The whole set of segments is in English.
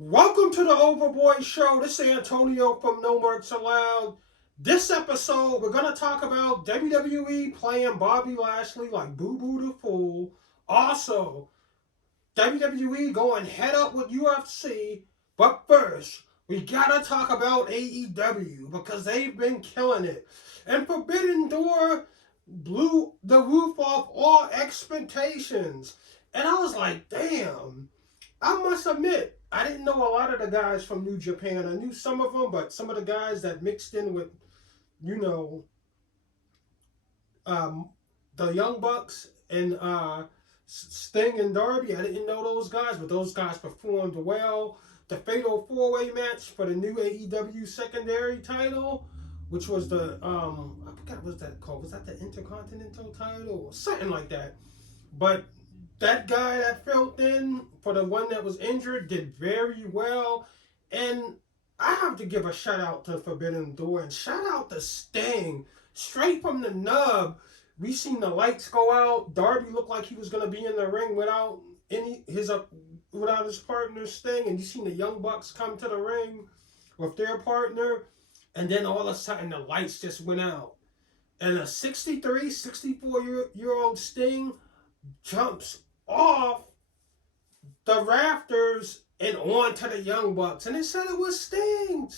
Welcome to the Over Boyz show. This is Antonio from No Mercs Allowed. This episode, we're going to talk about WWE playing Bobby Lashley like Boo Boo the Fool. Also, WWE going head up with UFC. But first, we got to talk about AEW because they've been killing it. And Forbidden Door blew the roof off all expectations. And I was like, damn. I must admit, I didn't know a lot of the guys from New Japan. I knew some of them, but some of the guys that mixed in with, you know, um, the Young Bucks and Sting and Darby, I didn't know those guys, but those guys performed well. The Fatal 4-Way match for the new AEW secondary title, which was the, I forgot what's that called. Was that the Intercontinental title or something like that? But that guy that filled in for the one that was injured did very well. And I have to give a shout out to Forbidden Door and shout out to Sting. Straight from the nub, we seen the lights go out. Darby looked like he was gonna be in the ring without without his partner Sting, and you seen the Young Bucks come to the ring with their partner, and then all of a sudden the lights just went out. And a 63, 64-year-old Sting jumps off the rafters and onto the Young Bucks. And they said it was Sting.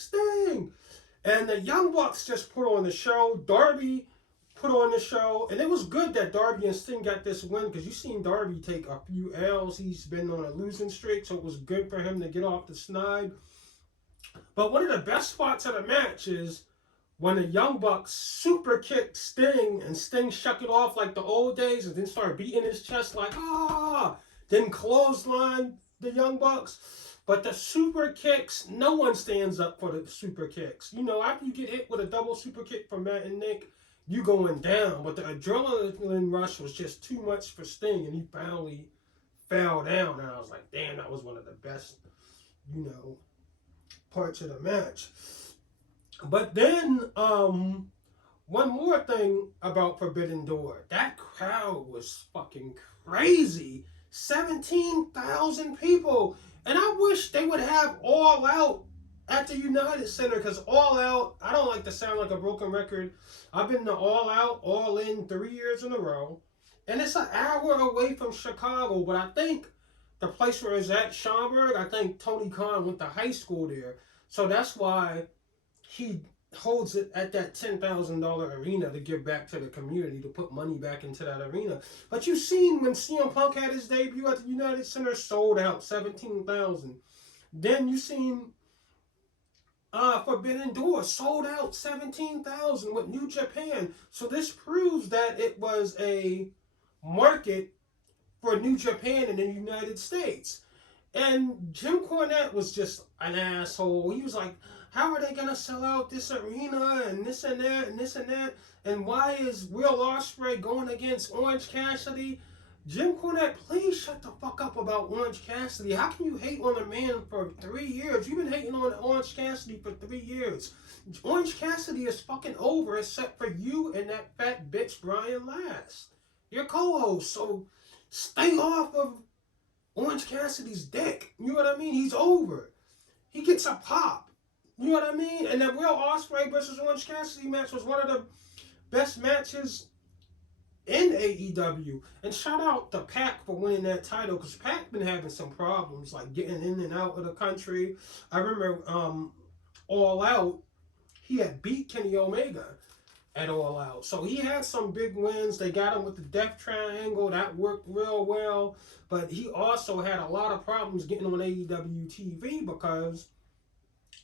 And the Young Bucks just put on the show. Darby put on the show. And it was good that Darby and Sting got this win because you seen Darby take a few L's. He's been on a losing streak, so it was good for him to get off the snide. But one of the best spots of the match is when the Young Bucks super kicked Sting and Sting shook it off like the old days and then started beating his chest like, then clothesline the Young Bucks. But the super kicks, no one stands up for the super kicks. You know, after you get hit with a double super kick from Matt and Nick, you going down. But the adrenaline rush was just too much for Sting, and he finally fell down. And I was like, damn, that was one of the best, parts of the match. But then, one more thing about Forbidden Door. That crowd was fucking crazy. 17,000 people. And I wish they would have All Out at the United Center, because All Out, I don't like to sound like a broken record. I've been to All Out, All In 3 years in a row. And it's an hour away from Chicago, but I think the place where it's at, Schaumburg, I think Tony Khan went to high school there. So that's why he holds it at that $10,000 arena to give back to the community, to put money back into that arena. But you seen when CM Punk had his debut at the United Center, sold out 17,000. Then you seen Forbidden Door sold out 17,000 with New Japan. So this proves that it was a market for New Japan in the United States. And Jim Cornette was just an asshole. He was like, how are they going to sell out this arena and this and that and this and that? And why is Will Ospreay going against Orange Cassidy? Jim Cornette, please shut the fuck up about Orange Cassidy. How can you hate on a man for 3 years? You've been hating on Orange Cassidy for 3 years. Orange Cassidy is fucking over except for you and that fat bitch Brian Last. Your co-host. So stay off of Orange Cassidy's dick. You know what I mean? He's over. He gets a pop. You know what I mean? And that Will Ospreay versus Orange Cassidy match was one of the best matches in AEW. And shout out to Pac for winning that title, because Pac been having some problems like getting in and out of the country. I remember All Out, he had beat Kenny Omega at All Out. So he had some big wins. They got him with the Death Triangle. That worked real well. But he also had a lot of problems getting on AEW TV because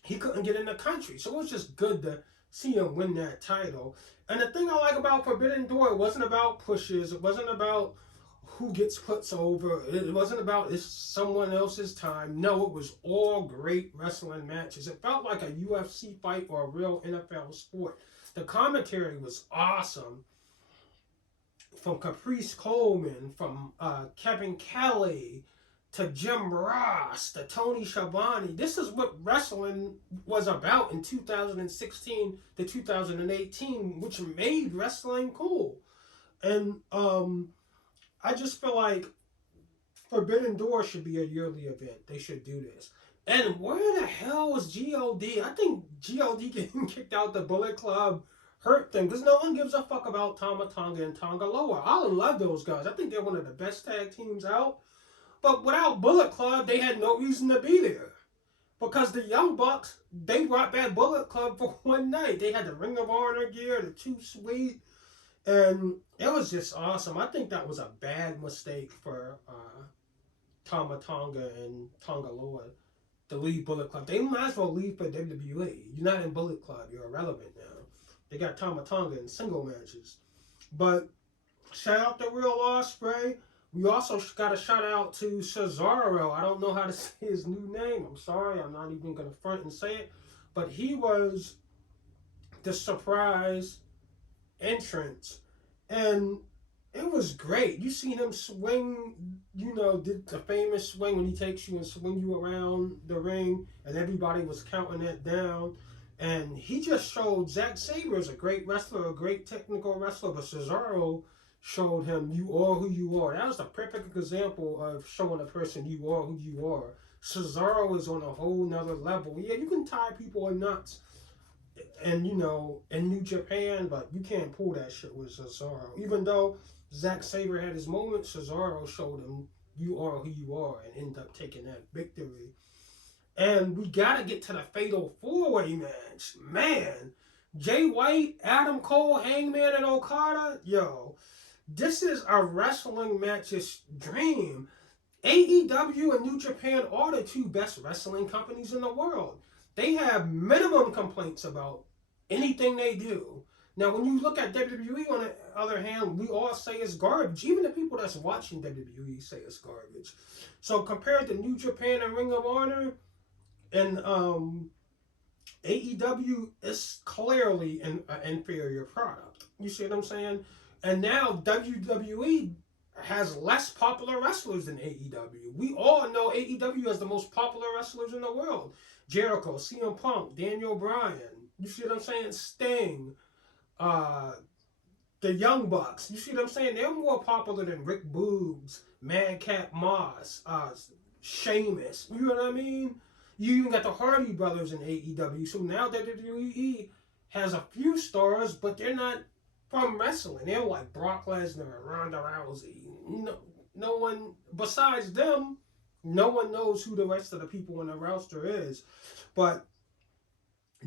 he couldn't get in the country. So it was just good to see him win that title. And the thing I like about Forbidden Door, it wasn't about pushes. It wasn't about who gets puts over. It wasn't about it's someone else's time. No, it was all great wrestling matches. It felt like a UFC fight or a real NFL sport. The commentary was awesome. From Caprice Coleman, from Kevin Kelly, to Jim Ross, to Tony Schiavone. This is what wrestling was about in 2016 to 2018, which made wrestling cool. And I just feel like Forbidden Door should be a yearly event. They should do this. And where the hell was God? I think God getting kicked out the Bullet Club hurt them because no one gives a fuck about Tama Tonga and Tonga Loa. I love those guys. I think they're one of the best tag teams out. But without Bullet Club, they had no reason to be there. Because the Young Bucks, they brought back Bullet Club for one night. They had the Ring of Honor gear, the Too Sweet, and it was just awesome. I think that was a bad mistake for Tama Tonga and Tonga Loa to leave Bullet Club. They might as well leave for WWE. You're not in Bullet Club. You're irrelevant now. They got Tama Tonga in single matches. But shout out to Real Ospreay. We also got a shout out to Cesaro. I don't know how to say his new name. I'm sorry. I'm not even going to front and say it. But he was the surprise entrance. And it was great. You seen him swing, did the famous swing when he takes you and swing you around the ring, and everybody was counting that down. And he just showed Zack Sabre is a great wrestler, a great technical wrestler, but Cesaro showed him you are who you are. That was the perfect example of showing a person you are who you are. Cesaro is on a whole nother level. Yeah, you can tie people in knots and in New Japan, but you can't pull that shit with Cesaro. Even though Zack Sabre had his moment, Cesaro showed him you are who you are and ended up taking that victory. And we gotta get to the fatal four-way match. Man, Jay White, Adam Cole, Hangman, and Okada. Yo, this is a wrestling match's dream. AEW and New Japan are the two best wrestling companies in the world. They have minimum complaints about anything they do. Now, when you look at WWE, on the other hand, we all say it's garbage. Even the people that's watching WWE say it's garbage. So compared to New Japan and Ring of Honor and AEW, is clearly an inferior product. You see what I'm saying? And now WWE has less popular wrestlers than AEW. We all know AEW has the most popular wrestlers in the world. Jericho, CM Punk, Daniel Bryan. You see what I'm saying? Sting, the Young Bucks. You see what I'm saying? They're more popular than Rick Boogs, Madcap Moss, Sheamus. You know what I mean? You even got the Hardy Brothers in AEW. So now WWE has a few stars, but they're not from wrestling. They're like Brock Lesnar and Ronda Rousey. No one besides them, no one knows who the rest of the people in the roster is. But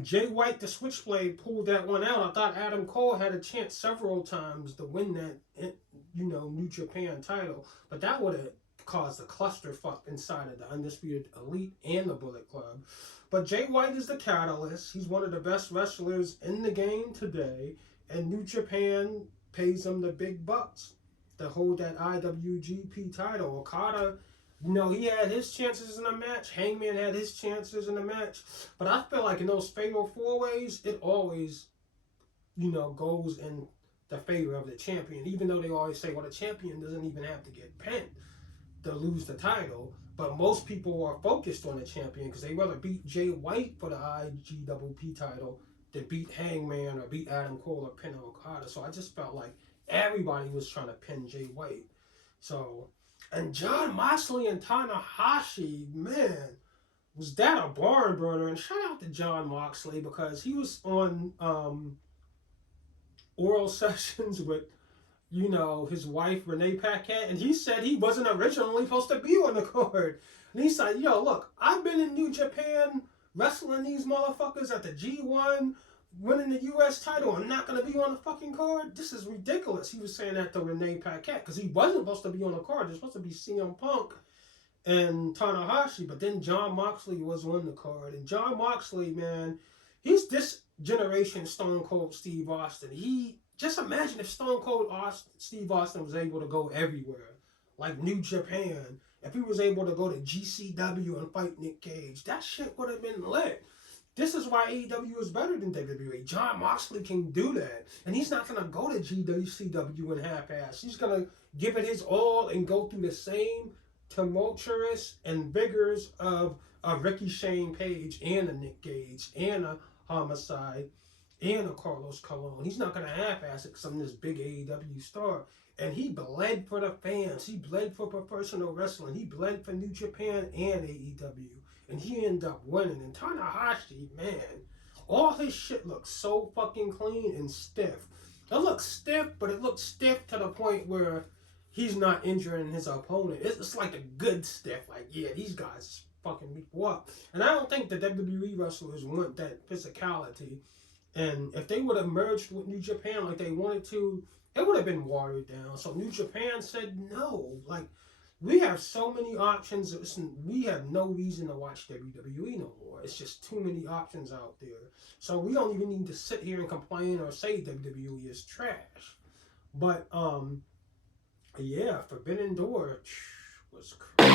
Jay White, the Switchblade, pulled that one out. I thought Adam Cole had a chance several times to win that, New Japan title, but that would have caused a clusterfuck inside of the Undisputed Elite and the Bullet Club. But Jay White is the catalyst. He's one of the best wrestlers in the game today, and New Japan pays him the big bucks to hold that IWGP title. Okada, he had his chances in the match. Hangman had his chances in the match. But I feel like in those fatal four-ways, it always, goes in the favor of the champion. Even though they always say, well, the champion doesn't even have to get pinned to lose the title. But most people are focused on the champion because they rather beat Jay White for the IWGP title than beat Hangman or beat Adam Cole or pin Okada. So I just felt like everybody was trying to pin Jay White. So, and Jon Moxley and Tanahashi, man, was that a barn burner? And shout out to Jon Moxley because he was on oral sessions with, his wife, Renee Paquette, and he said he wasn't originally supposed to be on the card. And he said, yo, look, I've been in New Japan wrestling these motherfuckers at the G1, winning the U.S. title. I'm not going to be on the fucking card? This is ridiculous. He was saying that to Renee Paquette because he wasn't supposed to be on the card. There's supposed to be CM Punk and Tanahashi, but then Jon Moxley was on the card. And Jon Moxley, man, he's this generation Stone Cold Steve Austin. Just imagine if Stone Cold Steve Austin was able to go everywhere, like New Japan. If he was able to go to GCW and fight Nick Cage, that shit would have been lit. This is why AEW is better than WWE. Jon Moxley can do that. And he's not going to go to GCW and half-ass. He's going to give it his all and go through the same tumultuous and vigors of a Ricky Shane Page and a Nick Cage and a Homicide and a Carlos Colon. He's not going to half-ass it because I'm this big AEW star. And he bled for the fans. He bled for professional wrestling. He bled for New Japan and AEW. and he ended up winning. And Tanahashi, man, all his shit looks so fucking clean and stiff. It looks stiff, but it looks stiff to the point where he's not injuring his opponent. It's like a good stiff. Like, yeah, these guys fucking people up. And I don't think the WWE wrestlers want that physicality. And if they would have merged with New Japan like they wanted to, it would have been watered down. So New Japan said no. Like, we have so many options. We have no reason to watch WWE no more. It's just too many options out there. So we don't even need to sit here and complain or say WWE is trash. But yeah, Forbidden Door was crazy.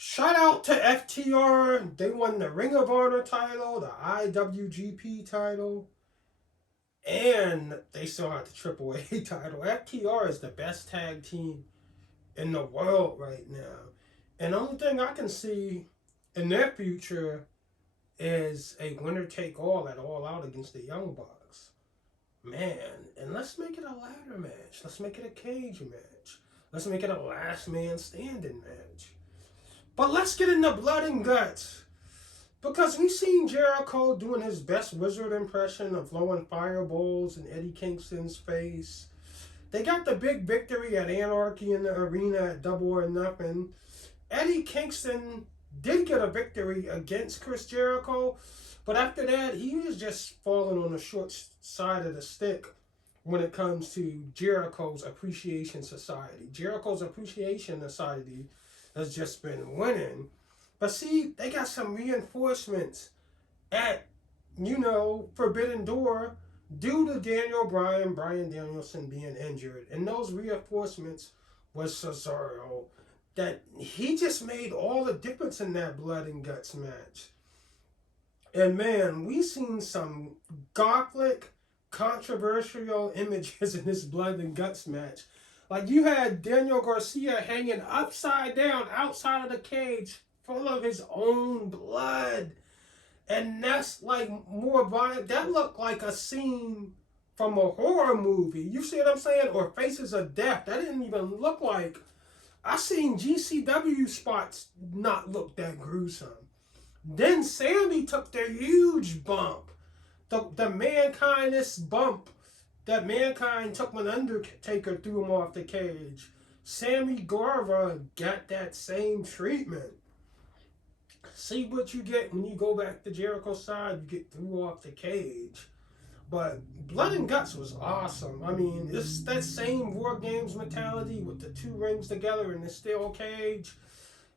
Shout out to FTR. They won the Ring of Honor title, the IWGP title, and they still have the AAA title. FTR is the best tag team in the world right now. And the only thing I can see in their future is a winner take all at All Out against the Young Bucks. Man, and let's make it a ladder match. Let's make it a cage match. Let's make it a last man standing match. But let's get into blood and guts. Because we've seen Jericho doing his best wizard impression of throwing fireballs in Eddie Kingston's face. They got the big victory at Anarchy in the arena at Double or Nothing. Eddie Kingston did get a victory against Chris Jericho, but after that, he was just falling on the short side of the stick when it comes to Jericho's Appreciation Society. Jericho's Appreciation Society has just been winning. But see, they got some reinforcements at, Forbidden Door due to Brian Danielson being injured. And those reinforcements was Cesaro. That he just made all the difference in that blood and guts match. And man, we seen some gothic, controversial images in this blood and guts match. Like, you had Daniel Garcia hanging upside down outside of the cage full of his own blood. And that's like more violent. That looked like a scene from a horror movie. You see what I'm saying? Or Faces of Death. That didn't even look like... I seen GCW spots not look that gruesome. Then Sammy took the huge bump. The Mankindness bump that Mankind took when Undertaker threw him off the cage. Sammy Guevara got that same treatment. See what you get when you go back to Jericho's side, you get threw off the cage. But Blood and Guts was awesome. I mean, it's that same War Games mentality with the two rings together in the steel cage.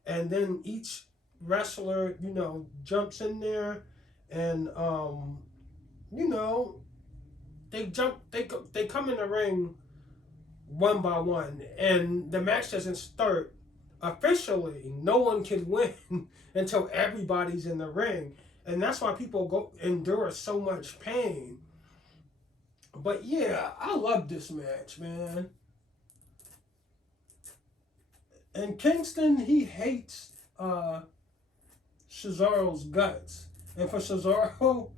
And then each wrestler, jumps in there and, they come in the ring one by one. And the match doesn't start officially. No one can win until everybody's in the ring. And that's why people endure so much pain. But yeah, I love this match, man. And Kingston, he hates Cesaro's guts. And for Cesaro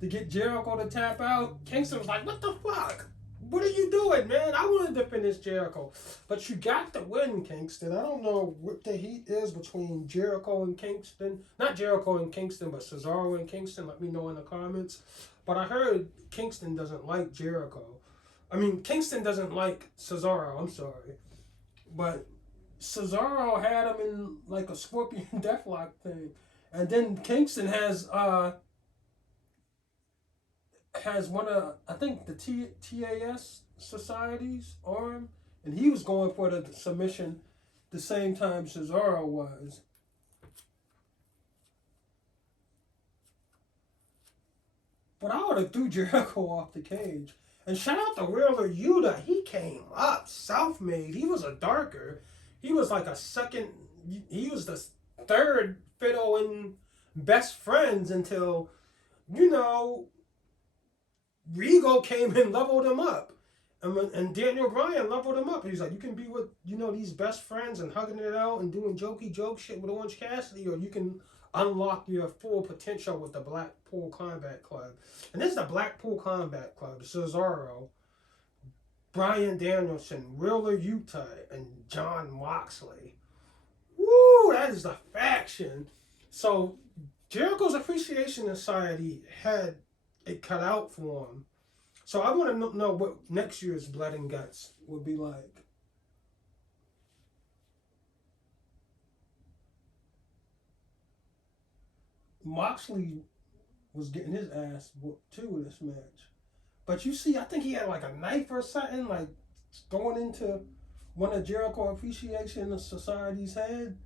to get Jericho to tap out, Kingston was like, what the fuck? What are you doing, man? I wanted to finish Jericho. But you got to win, Kingston. I don't know what the heat is between Jericho and Kingston. Not Jericho and Kingston, but Cesaro and Kingston. Let me know in the comments. But I heard Kingston doesn't like Jericho. I mean, Kingston doesn't like Cesaro. I'm sorry. But Cesaro had him in like a scorpion deathlock thing. And then Kingston has one of, I think, the TAS Society's arm, and he was going for the submission the same time Cesaro was. But I would have threw Jericho off the cage. And shout out to Wheeler Yuta. He came up self-made. He was a darker. He was like a second. He was the third fiddle in Best Friends until, you know, Regal came and leveled him up. And Daniel Bryan leveled him up. He's like, you can be with, you know, these best friends and hugging it out and doing jokey joke shit with Orange Cassidy, or you can unlock your full potential with the Blackpool Combat Club. And this is the Blackpool Combat Club. Cesaro, Bryan Danielson, Wheeler Yuta, and Jon Moxley. Woo, that is the faction. So Jericho's Appreciation Society had it cut out for him. So I want to know what next year's Blood and Guts would be like. Moxley was getting his ass whooped too in this match. But you see, I think he had like a knife or something, like going into one of Jericho Appreciation Society's head.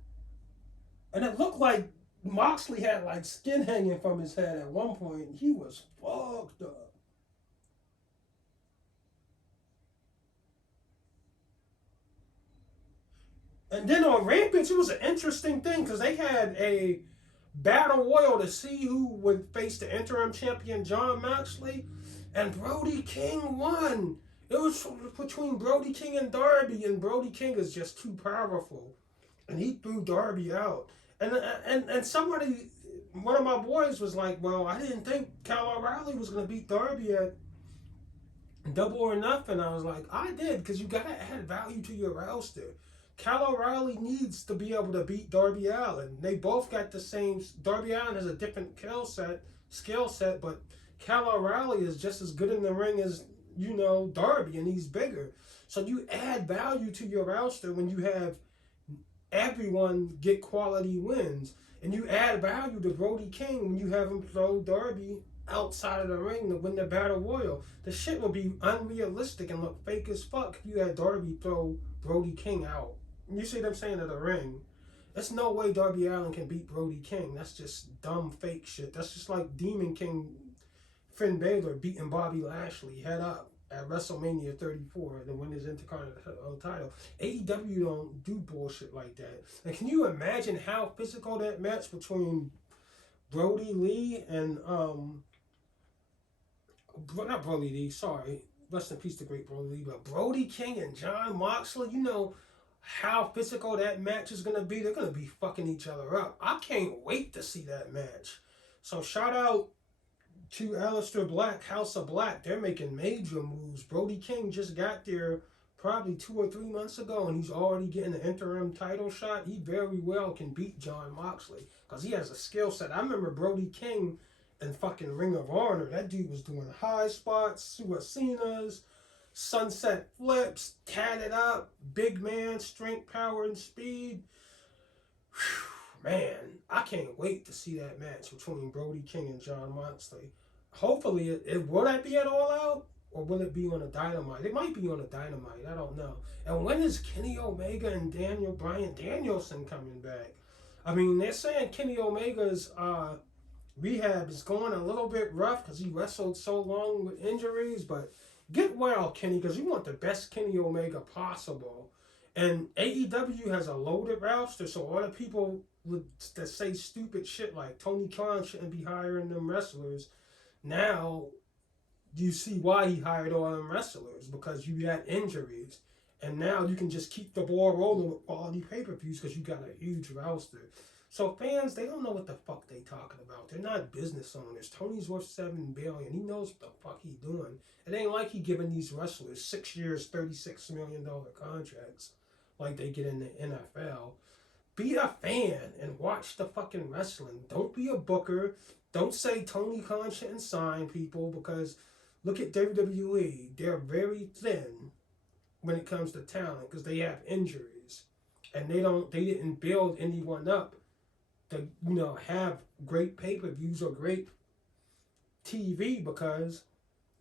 And it looked like Moxley had like skin hanging from his head at one point. He was fucked up. And then on Rampage, it was an interesting thing because they had a battle royal to see who would face the interim champion Jon Moxley, and Brody King won. It was between Brody King and Darby, and Brody King is just too powerful, and he threw Darby out. And somebody, one of my boys was like, well, I didn't think Kyle O'Reilly was going to beat Darby at Double or Nothing. I was like, I did, because you got to add value to your roster. Kyle O'Reilly needs to be able to beat Darby Allin. They both got the same. Darby Allin has a different skill set, but Kyle O'Reilly is just as good in the ring as, you know, Darby, and he's bigger. So you add value to your roster when you have everyone get quality wins. And you add value to Brody King when you have him throw Darby outside of the ring to win the Battle Royal. The shit would be unrealistic and look fake as fuck if you had Darby throw Brody King out. You see what I'm saying, to the ring. There's no way Darby Allin can beat Brody King. That's just dumb fake shit. That's just like Demon King Finn Balor beating Bobby Lashley head up at WrestleMania 34 to win his Intercontinental title. AEW don't do bullshit like that. And can you imagine how physical that match between Brody Lee and not Brody Lee, sorry, rest in peace to great Brody Lee, but Brody King and Jon Moxley, you know how physical that match is going to be. They're going to be fucking each other up. I can't wait to see that match. So shout out to Aleister Black, House of Black. They're making major moves. Brody King just got there probably 2 or 3 months ago, and he's already getting an interim title shot. He very well can beat Jon Moxley because he has a skill set. I remember Brody King in fucking Ring of Honor. That dude was doing high spots, suicinas, sunset flips, tatted up, big man, strength, power, and speed. Whew, man, I can't wait to see that match between Brody King and Jon Moxley. Hopefully, will that be at All Out? Or will it be on a Dynamite? It might be on a Dynamite. I don't know. And when is Kenny Omega and Bryan Danielson coming back? I mean, they're saying Kenny Omega's rehab is going a little bit rough because he wrestled so long with injuries, but get well, Kenny, because you want the best Kenny Omega possible. And AEW has a loaded roster, so all the people that say stupid shit like Tony Khan shouldn't be hiring them wrestlers, now you see why he hired all them wrestlers, because you had injuries. And now you can just keep the ball rolling with quality pay-per-views because you got a huge roster. So fans, they don't know what the fuck they talking about. They're not business owners. Tony's worth $7 billion. He knows what the fuck he doing. It ain't like he giving these wrestlers 6 years, $36 million contracts like they get in the NFL. Be a fan and watch the fucking wrestling. Don't be a booker. Don't say Tony Khan shouldn't sign people, because look at WWE. They're very thin when it comes to talent because they have injuries, and they didn't build anyone up to have great pay-per-views or great TV, because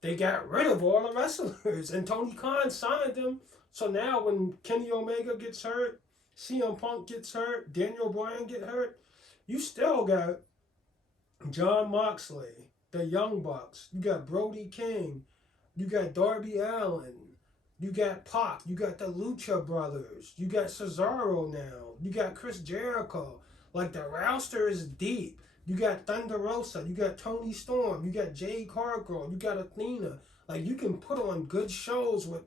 they got rid of all the wrestlers and Tony Khan signed them. So now when Kenny Omega gets hurt, CM Punk gets hurt, Daniel Bryan get hurt, you still got John Moxley, the Young Bucks, you got Brody King, you got Darby Allin, you got Pac, you got the Lucha Brothers, you got Cesaro now, you got Chris Jericho. Like, the roster is deep. You got Thunder Rosa, you got Tony Storm, you got Jade Cargill, you got Athena. Like, you can put on good shows with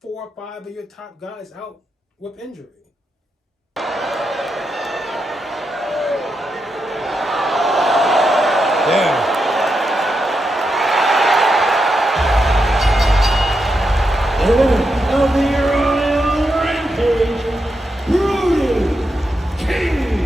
4 or 5 of your top guys out with injury. Yeah. Of the Royal Rampage, Brody King.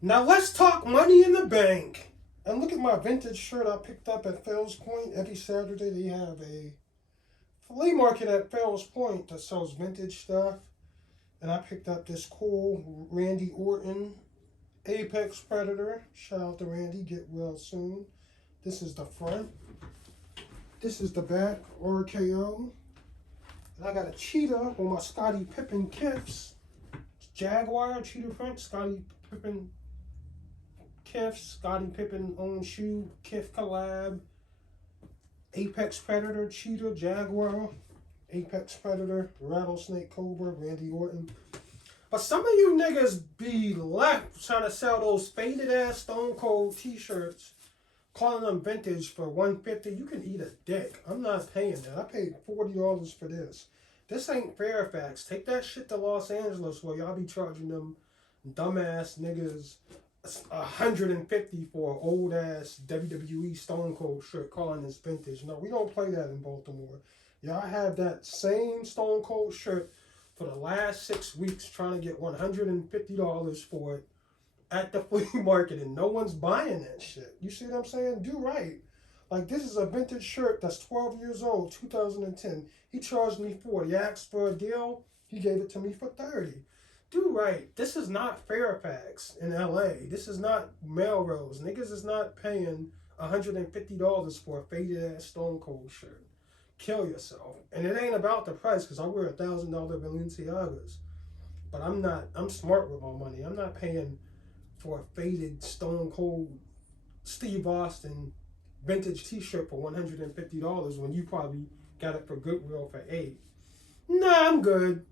Now let's talk Money in the Bank. And look at my vintage shirt I picked up at Fells Point. Every Saturday they have a flea market at Fells Point that sells vintage stuff. And I picked up this cool Randy Orton Apex Predator. Shout out to Randy, get well soon. This is the front. This is the back, RKO. And I got a cheetah on my Scottie Pippen Kifs. Jaguar, cheetah print, Scottie Pippen Kifs, Scottie Pippen own shoe, Kif collab, Apex Predator, cheetah, Jaguar, Apex Predator, Rattlesnake Cobra, Randy Orton. But some of you niggas be left trying to sell those faded ass Stone Cold t-shirts, calling them vintage for $150. You can eat a dick. I'm not paying that. I paid $40 for this. This ain't Fairfax. Take that shit to Los Angeles where y'all be charging them dumbass niggas $150 for an old ass WWE Stone Cold shirt calling this vintage. No, we don't play that in Baltimore. Y'all have that same Stone Cold shirt for the last 6 weeks trying to get $150 for it at the flea market, and no one's buying that shit. You see what I'm saying? Do right. Like, this is a vintage shirt that's 12 years old, 2010. He charged me $40. He asked for a deal. He gave it to me for $30. Do right. This is not Fairfax in LA. This is not Melrose. Niggas is not paying $150 for a faded ass Stone Cold shirt. Kill yourself. And it ain't about the price, because I wear $1,000 Balenciagas. But I'm smart with my money. I'm not paying for a faded Stone Cold Steve Austin vintage t-shirt for $150 when you probably got it for Goodwill for $8. Nah, I'm good.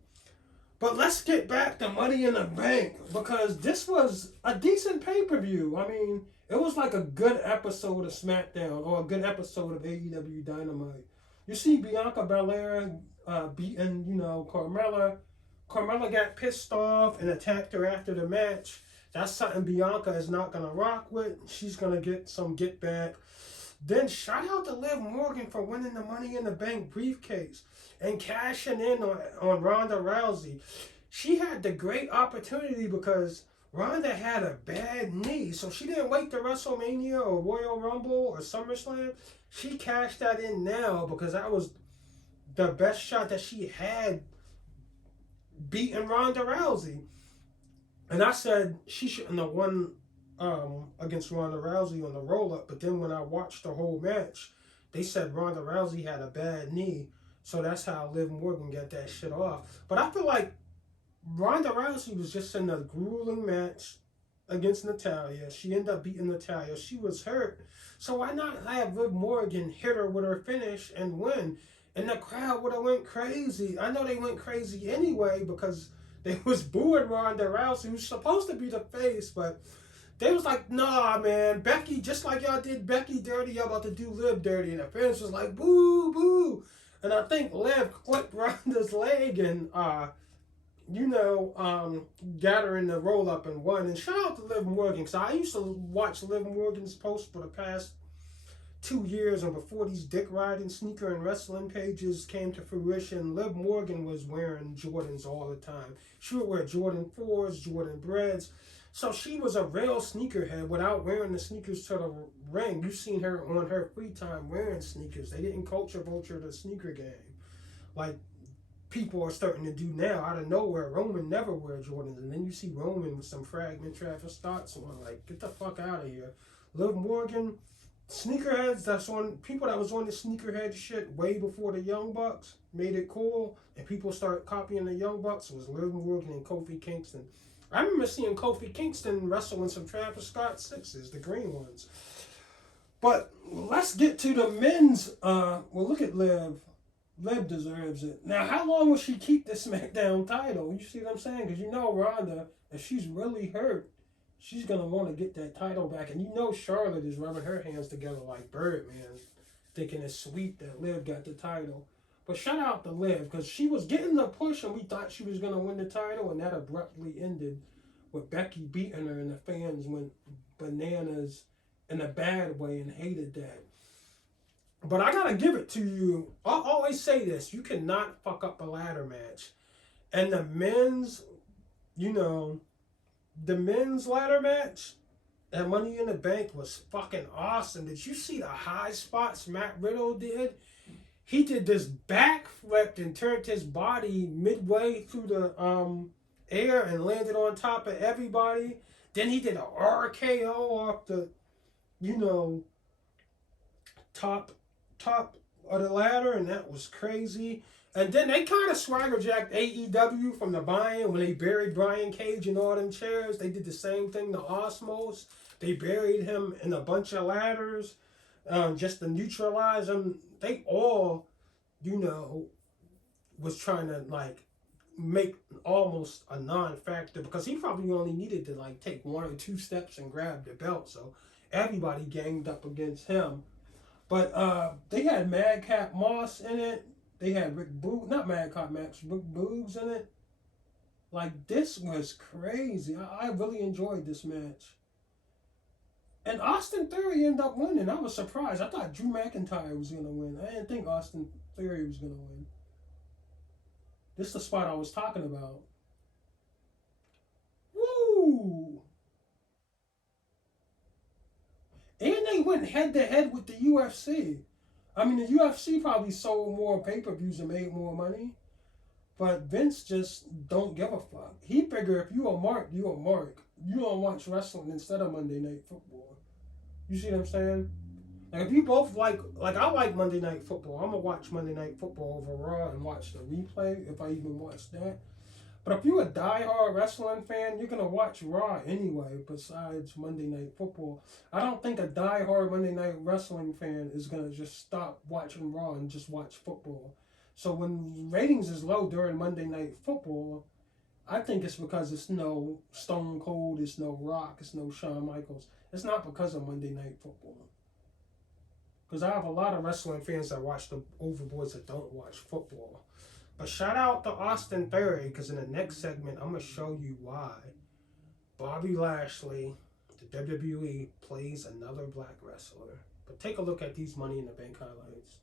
But let's get back to Money in the Bank, because this was a decent pay-per-view. I mean, it was like a good episode of SmackDown or a good episode of AEW Dynamite. You see Bianca Belair beating, Carmella. Carmella got pissed off and attacked her after the match. That's something Bianca is not going to rock with. She's going to get some get back. Then shout out to Liv Morgan for winning the Money in the Bank briefcase and cashing in on Ronda Rousey. She had the great opportunity because Ronda had a bad knee, so she didn't wait to WrestleMania or Royal Rumble or SummerSlam. She cashed that in now because that was the best shot that she had beating Ronda Rousey. And I said she shouldn't have won against Ronda Rousey on the roll-up, but then when I watched the whole match, they said Ronda Rousey had a bad knee, so that's how Liv Morgan got that shit off. But I feel like Ronda Rousey was just in a grueling match against Natalya. She ended up beating Natalya. She was hurt, so why not have Liv Morgan hit her with her finish and win? and the crowd would have went crazy. I know they went crazy anyway because they was booing Ronda Rousey, who's supposed to be the face, but they was like, nah, man, Becky, just like y'all did Becky dirty, y'all about to do Liv dirty. And the fans was like, boo, boo. And I think Liv clipped Ronda's leg and, got her in the roll up and won. And shout out to Liv Morgan, because I used to watch Liv Morgan's posts for the past 2 years, and before these dick riding sneaker and wrestling pages came to fruition, Liv Morgan was wearing Jordans all the time. She would wear Jordan 4s, Jordan Breads. So she was a real sneakerhead without wearing the sneakers to the ring. You've seen her on her free time wearing sneakers. They didn't culture vulture the sneaker game like people are starting to do now out of nowhere. Roman never wear Jordans, and then you see Roman with some fragment Travis Scotts on. Like, get the fuck out of here. Liv Morgan, sneakerheads, that's on people that was on the sneakerhead shit way before the Young Bucks made it cool, and people started copying the Young Bucks. It was Liv Morgan and Kofi Kingston. I remember seeing Kofi Kingston wrestling some Travis Scott 6s, the green ones. But let's get to the men's. Look at Liv. Liv deserves it. Now, how long will she keep the SmackDown title? You see what I'm saying? Because you know Ronda, if she's really hurt, she's going to want to get that title back. And you know Charlotte is rubbing her hands together like Birdman, thinking it's sweet that Liv got the title. But shout out to Liv, because she was getting the push and we thought she was going to win the title, and that abruptly ended with Becky beating her, and the fans went bananas in a bad way and hated that. But I got to give it to you. I always say this. You cannot fuck up a ladder match. And the men's, the men's ladder match at Money in the Bank was fucking awesome. Did you see the high spots Matt Riddle did? He did this backflip and turned his body midway through the air and landed on top of everybody. Then he did a RKO off the, top of the ladder, and that was crazy. And then they kind of swagger jacked AEW from the buy-in when they buried Brian Cage in all them chairs. They did the same thing to Osmos. They buried him in a bunch of ladders just to neutralize him. They all, was trying to make almost a non-factor, because he probably only needed to take 1 or 2 steps and grab the belt. So everybody ganged up against him. But they had Madcap Moss in it. They had Rick Boogs in it. This was crazy. I really enjoyed this match. And Austin Theory ended up winning. I was surprised. I thought Drew McIntyre was going to win. I didn't think Austin Theory was going to win. This is the spot I was talking about. Woo! And they went head-to-head with the UFC. I mean, the UFC probably sold more pay-per-views and made more money. But Vince just don't give a fuck. He figure if you a mark, you a mark. You don't watch wrestling instead of Monday Night Football. You see what I'm saying? If you both I like Monday Night Football. I'm going to watch Monday Night Football over Raw and watch the replay if I even watch that. But if you're a diehard wrestling fan, you're going to watch Raw anyway besides Monday Night Football. I don't think a diehard Monday Night Wrestling fan is going to just stop watching Raw and just watch football. So when ratings is low during Monday Night Football, I think it's because it's no Stone Cold, it's no Rock, it's no Shawn Michaels. It's not because of Monday Night Football. Because I have a lot of wrestling fans that watch the Over Boyz that don't watch football. But shout out to Austin Theory, because in the next segment, I'm going to show you why Bobby Lashley, the WWE, plays another black wrestler. But take a look at these Money in the Bank highlights.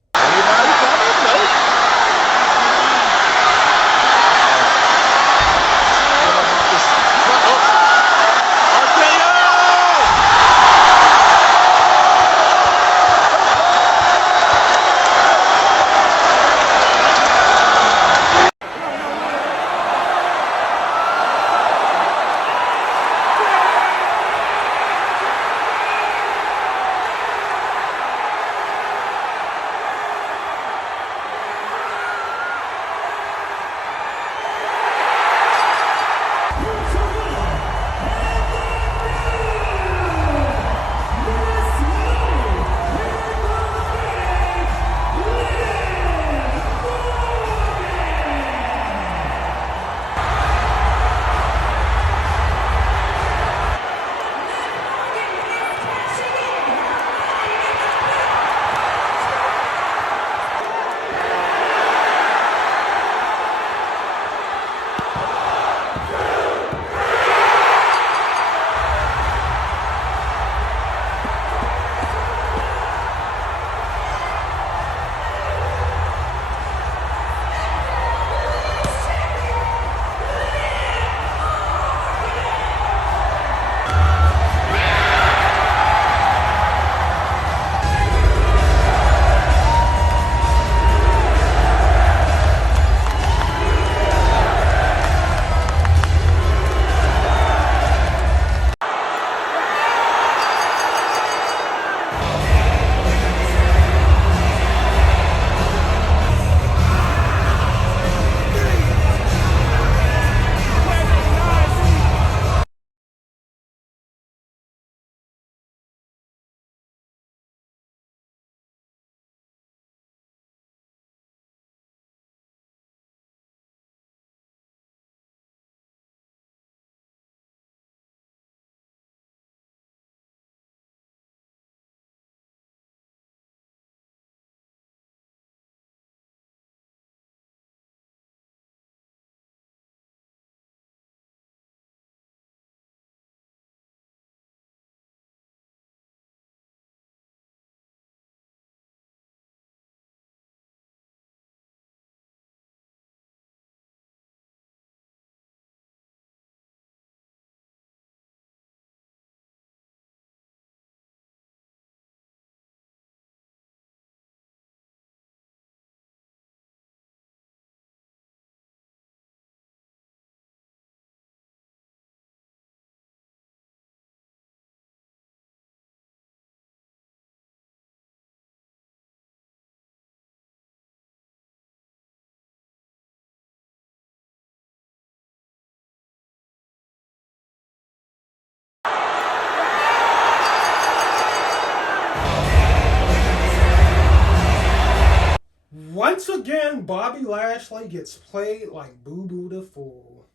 Once again, Bobby Lashley gets played like Boo Boo the Fool.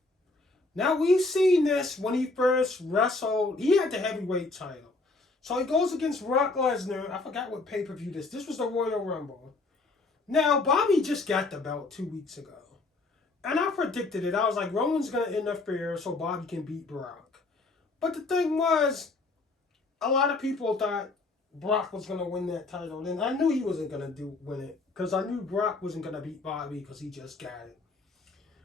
Now, we've seen this when he first wrestled. He had the heavyweight title. So he goes against Brock Lesnar. I forgot what pay-per-view this. This was the Royal Rumble. Now, Bobby just got the belt 2 weeks ago. And I predicted it. I was like, Roman's going to interfere so Bobby can beat Brock. But the thing was, a lot of people thought Brock was going to win that title. And I knew he wasn't going to win it. Because I knew Brock wasn't going to beat Bobby because he just got it.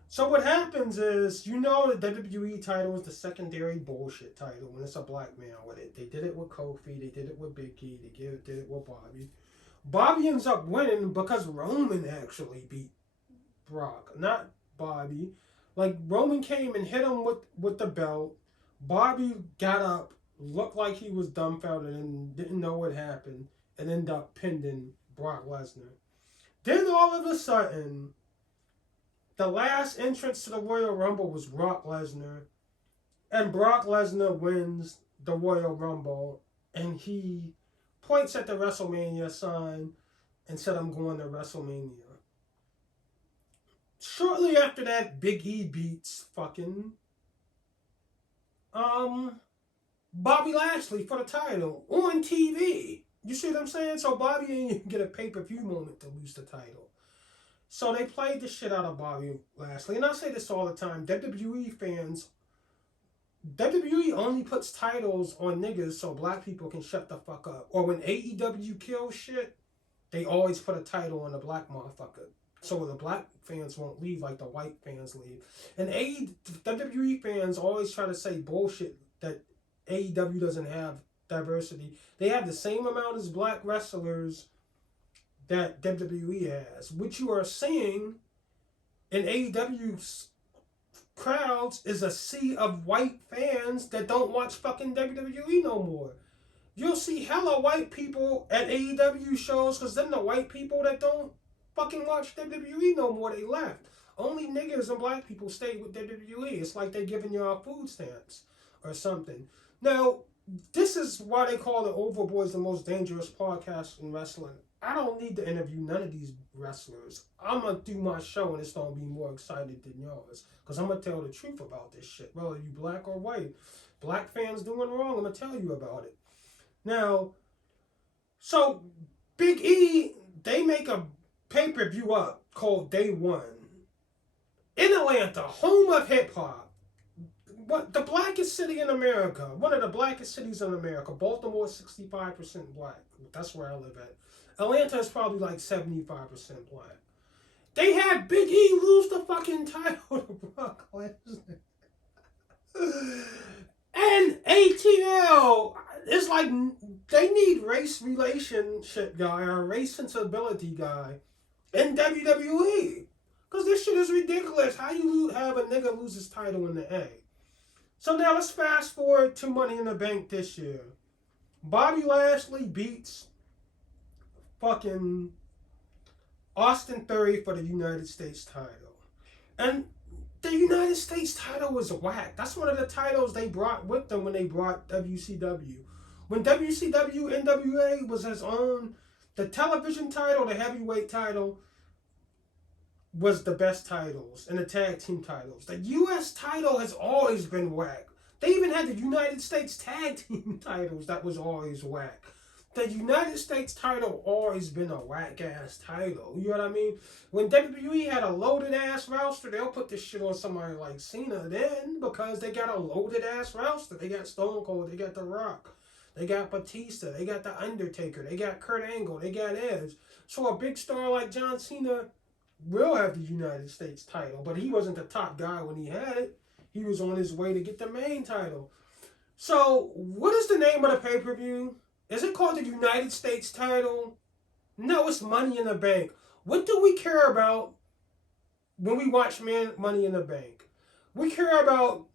So what happens is, you know, the WWE title is the secondary bullshit title when it's a black man with it. They did it with Kofi. They did it with Big E. They did it with Bobby. Bobby ends up winning because Roman actually beat Brock, not Bobby. Like, Roman came and hit him with the belt. Bobby got up, looked like he was dumbfounded and didn't know what happened, and ended up pinning Brock Lesnar. Then all of a sudden, the last entrance to the Royal Rumble was Brock Lesnar, and Brock Lesnar wins the Royal Rumble, and he points at the WrestleMania sign and said, "I'm going to WrestleMania." Shortly after that, Big E beats fucking Bobby Lashley for the title on TV. You see what I'm saying? So Bobby didn't even get a pay-per-view moment to lose the title. So they played the shit out of Bobby Lashley. And I say this all the time. WWE fans, WWE only puts titles on niggas so black people can shut the fuck up. Or when AEW kills shit, they always put a title on the black motherfucker. So the black fans won't leave like the white fans leave. And WWE fans always try to say bullshit that AEW doesn't have diversity. They have the same amount as black wrestlers that WWE has. What you are seeing in AEW's crowds is a sea of white fans that don't watch fucking WWE no more. You'll see hella white people at AEW shows because then the white people that don't fucking watch WWE no more, they left. Only niggas and black people stay with WWE. It's like they're giving y'all food stamps or something. Now, this is why they call the Over Boyz the most dangerous podcast in wrestling. I don't need to interview none of these wrestlers. I'm going to do my show and it's going to be more excited than yours. Because I'm going to tell the truth about this shit. Whether you black or white. Black fans doing wrong, I'm going to tell you about it. Now, so Big E, they make a pay-per-view up called Day One. In Atlanta, home of hip-hop. What the blackest city in America, one of the blackest cities in America. Baltimore is 65% black. That's where I live at. Atlanta is probably like 75% black. They had Big E lose the fucking title to Brock Lesnar. And ATL, it's like they need race relationship guy or race sensibility guy in WWE. Because this shit is ridiculous. How you have a nigga lose his title in the A? So now let's fast forward to Money in the Bank this year. Bobby Lashley beats fucking Austin Theory for the United States title. And the United States title was whack. That's one of the titles they brought with them when they brought WCW. When WCW NWA was its own, the television title, the heavyweight title, was the best titles, and the tag team titles. The U.S. title has always been whack. They even had the United States tag team titles that was always whack. The United States title always been a whack-ass title. You know what I mean? When WWE had a loaded-ass roster, they'll put this shit on somebody like Cena then because they got a loaded-ass roster. They got Stone Cold, they got The Rock, they got Batista, they got The Undertaker, they got Kurt Angle, they got Edge. So a big star like John Cena will have the United States title, but he wasn't the top guy when he had it. He was on his way to get the main title. So, what is the name of the pay-per-view? Is it called the United States title? No, it's Money in the Bank. What do we care about when we watch Money in the Bank? We care about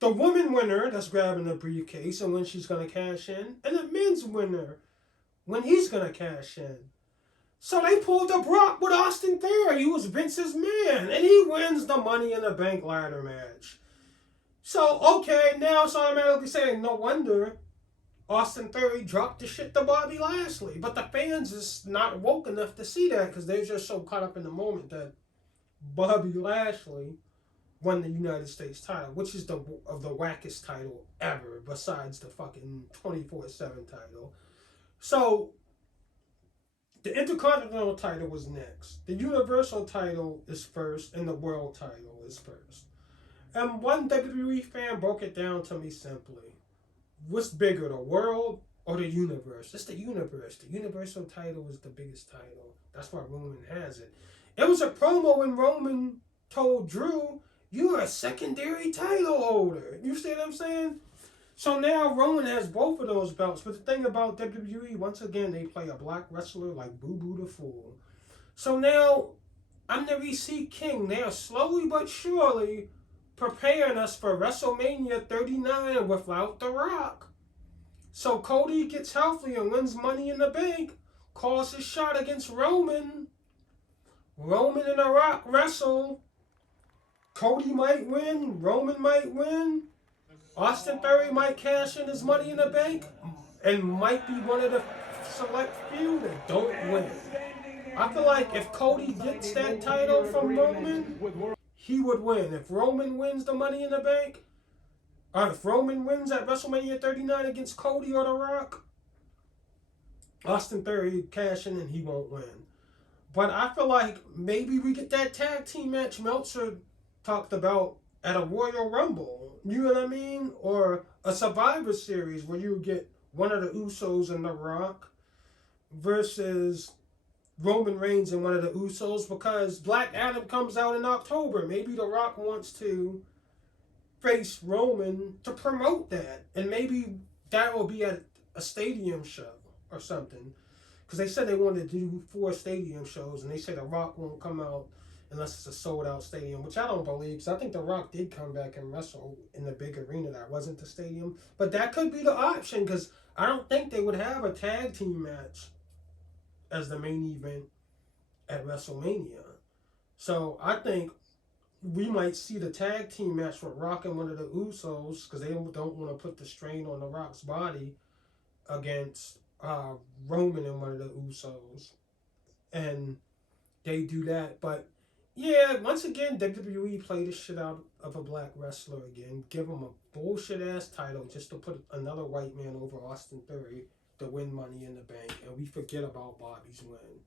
the woman winner that's grabbing the briefcase and when she's going to cash in, and the men's winner when he's going to cash in. So they pulled the Brock with Austin Theory, who was Vince's man, and he wins the Money in the Bank ladder match. So, okay, now it's automatically saying, no wonder Austin Theory dropped the shit to Bobby Lashley. But the fans is not woke enough to see that because they're just so caught up in the moment that Bobby Lashley won the United States title, which is the wackest title ever besides the fucking 24/7 title. So the Intercontinental title was next. The Universal title is first, and the World title is first. And one WWE fan broke it down to me simply. What's bigger, the World or the Universe? It's the Universe. The Universal title is the biggest title. That's why Roman has it. It was a promo when Roman told Drew, "You're a secondary title holder." You see what I'm saying? So now Roman has both of those belts. But the thing about WWE, once again, they play a black wrestler like Boo Boo the Fool. So now I'm the EC King. They are slowly but surely preparing us for WrestleMania 39 without The Rock. So Cody gets healthy and wins Money in the Bank, calls his shot against Roman. Roman and The Rock wrestle. Cody might win. Roman might win. Austin Theory might cash in his Money in the Bank and might be one of the select few that don't win. I feel like if Cody gets that title from Roman, he would win. If Roman wins the Money in the Bank, or if Roman wins at WrestleMania 39 against Cody or The Rock, Austin Theory cash in and he won't win. But I feel like maybe we get that tag team match Meltzer talked about at a Royal Rumble. You know what I mean? Or a Survivor Series where you get one of the Usos and The Rock versus Roman Reigns and one of the Usos, because Black Adam comes out in October. Maybe The Rock wants to face Roman to promote that. And maybe that will be at a stadium show or something. Because they said they wanted to do 4 stadium shows, and they say The Rock won't come out unless it's a sold-out stadium, which I don't believe, because I think The Rock did come back and wrestle in the big arena that wasn't the stadium. But that could be the option, because I don't think they would have a tag team match as the main event at WrestleMania. So I think we might see the tag team match with Rock and one of the Usos, because they don't want to put the strain on The Rock's body against Roman and one of the Usos. And they do that, but yeah, once again, WWE played the shit out of a black wrestler again. Give him a bullshit ass title just to put another white man over Austin Theory to win Money in the Bank, and we forget about Bobby's win.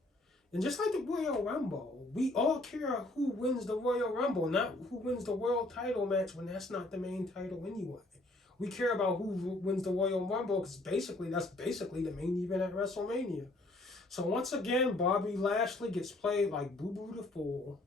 And just like the Royal Rumble, we all care who wins the Royal Rumble, not who wins the world title match when that's not the main title anyway. We care about who wins the Royal Rumble because that's basically the main event at WrestleMania. So once again, Bobby Lashley gets played like Boo Boo the Fool.